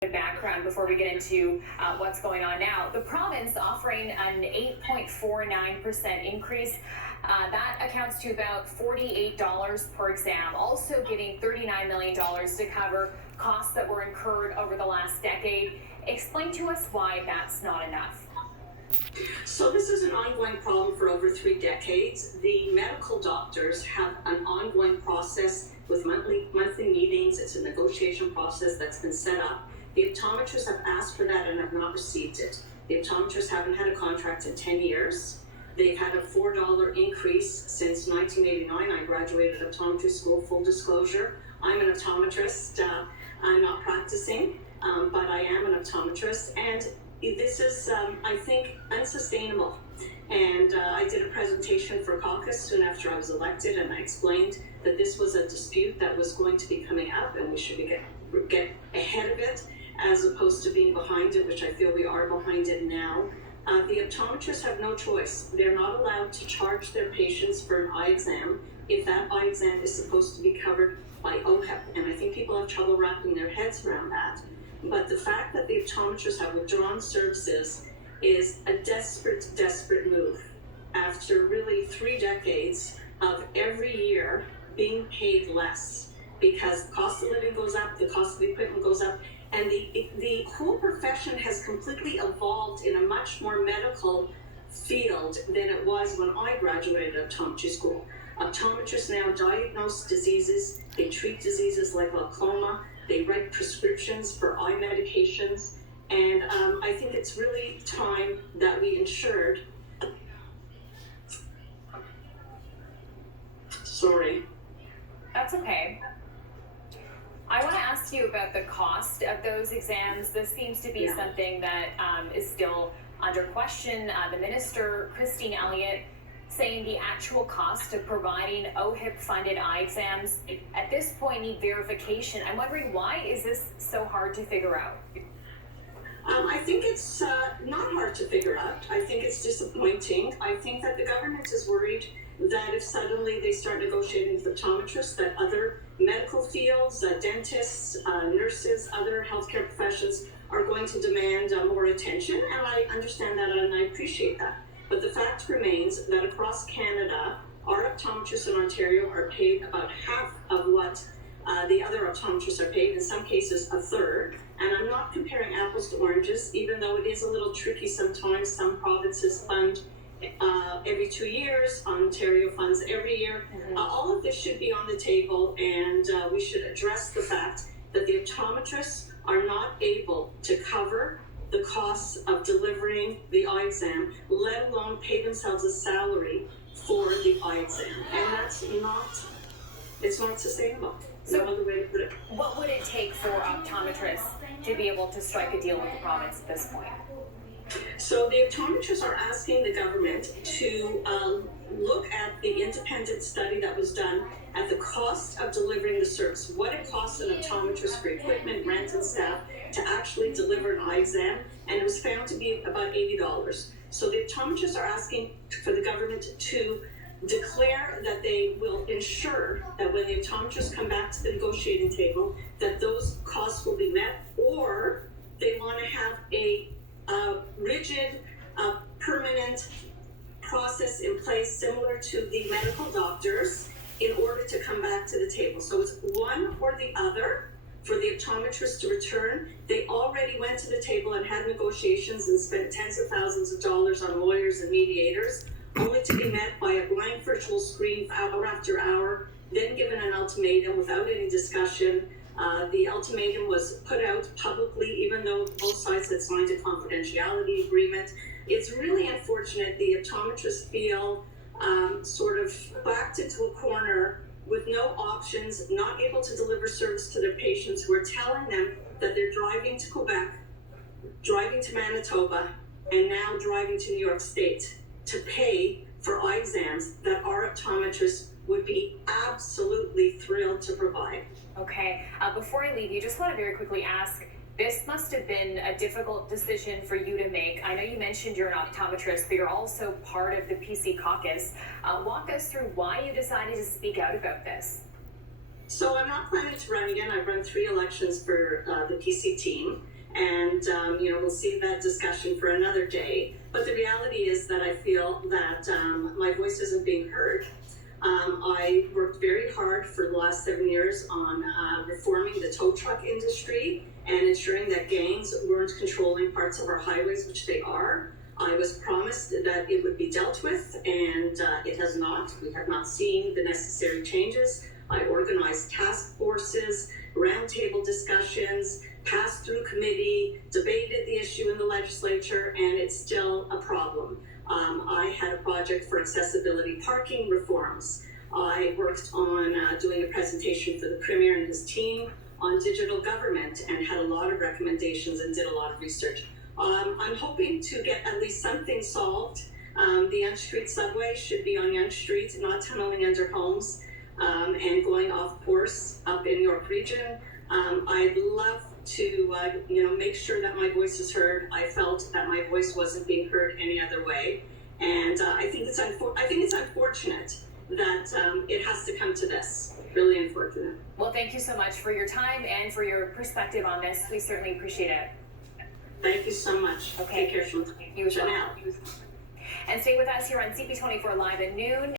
Background before we get into what's going on now. The province offering an 8.49% increase. That accounts to about $48 per exam. Also giving $39 million to cover costs that were incurred over the last decade. Explain to us why that's not enough. So this is an ongoing problem for over 3 decades. The medical doctors have an ongoing process with monthly meetings. It's a negotiation process that's been set up. The optometrists have asked for that and have not received it. The optometrists haven't had a contract in 10 years. They've had a $4 increase since 1989. I graduated optometry school, full disclosure. I'm an optometrist. I'm not practicing, but I am an optometrist. And this is, I think, unsustainable. And I did a presentation for caucus soon after I was elected, and I explained that this was a dispute that was going to be coming up, and we should get ahead of it as opposed to being behind it, which I feel we are behind it now. The optometrists have no choice. They're not allowed to charge their patients for an eye exam if that eye exam is supposed to be covered by OHIP. And I think people have trouble wrapping their heads around that. But the fact that the optometrists have withdrawn services is a desperate move after really 3 decades of every year being paid less because the cost of living goes up, the cost of the equipment goes up, and the whole profession has completely evolved in a much more medical field than it was when I graduated optometry school. Optometrists now diagnose diseases, they treat diseases like glaucoma, they write prescriptions for eye medications, and I think it's really time that we ensured. Sorry. That's okay. I want to ask you about the cost of those exams. This seems to be something that is still under question. The Minister, Christine Elliott, saying the actual cost of providing OHIP-funded eye exams at this point need verification. I'm wondering, why is this so hard to figure out? I think it's not hard to figure out. I think it's disappointing. I think that the government is worried that if suddenly they start negotiating with optometrists, that other medical fields, dentists, nurses, other healthcare professions are going to demand more attention, and I understand that and I appreciate that. But the fact remains that across Canada, our optometrists in Ontario are paid about half of what the other optometrists are paid, in some cases a third. And I'm not comparing apples to oranges, even though it is a little tricky sometimes. Some provinces fund every 2 years, Ontario funds every year. All of this should be on the table, and we should address the fact that the optometrists are not able to cover the costs of delivering the eye exam, let alone pay themselves a salary for the eye exam. And it's not sustainable. So no other way to put it. What would it take for optometrists to be able to strike a deal with the province at this point? So the optometrists are asking the government to look at the independent study that was done at the cost of delivering the service, what it costs an optometrist for equipment, rent, and staff to actually deliver an eye exam, and it was found to be about $80. So the optometrists are asking for the government to declare that they will ensure that when the optometrists come back to the negotiating table, that those costs will be met, or they want to have a rigid, permanent process in place similar to the medical doctors in order to come back to the table. So it's one or the other for the optometrists to return. They already went to the table and had negotiations and spent tens of thousands of dollars on lawyers and mediators, only to be met by a blank virtual screen hour after hour, then given an ultimatum without any discussion. The ultimatum was put out publicly, even though both sides had signed a confidentiality agreement. It's really unfortunate. The optometrists feel sort of backed into a corner with no options, not able to deliver service to their patients who are telling them that they're driving to Quebec, driving to Manitoba, and now driving to New York State to pay for eye exams that our optometrists would be absolutely thrilled to provide. Okay, before I leave you, just want to very quickly ask, this must have been a difficult decision for you to make. I know you mentioned you're an optometrist, but you're also part of the PC caucus. Walk us through why you decided to speak out about this. So I'm not planning to run again. I've run 3 elections for the PC team. And, we'll save that discussion for another day. But the reality is that I feel that my voice isn't being heard. I worked very hard for the last 7 years on reforming the tow truck industry and ensuring that gangs weren't controlling parts of our highways, which they are. I was promised that it would be dealt with, and it has not. We have not seen the necessary changes. I organized task forces, roundtable discussions, passed through committee, debated the issue in the legislature, and it's still a problem. I had a project for accessibility parking reforms. I worked on doing a presentation for the Premier and his team on digital government and had a lot of recommendations and did a lot of research. I'm hoping to get at least something solved. The Yonge Street subway should be on Yonge Street, not tunneling under homes and going off course up in York Region. I'd love to make sure that my voice is heard. I felt that my voice wasn't being heard any other way, and I think it's unfortunate that it has to come to this. Really unfortunate. Well, thank you so much for your time and for your perspective on this. We certainly appreciate it. Thank you so much. Okay. Take care, Chanel. You as well. And stay with us here on CP24 Live at noon.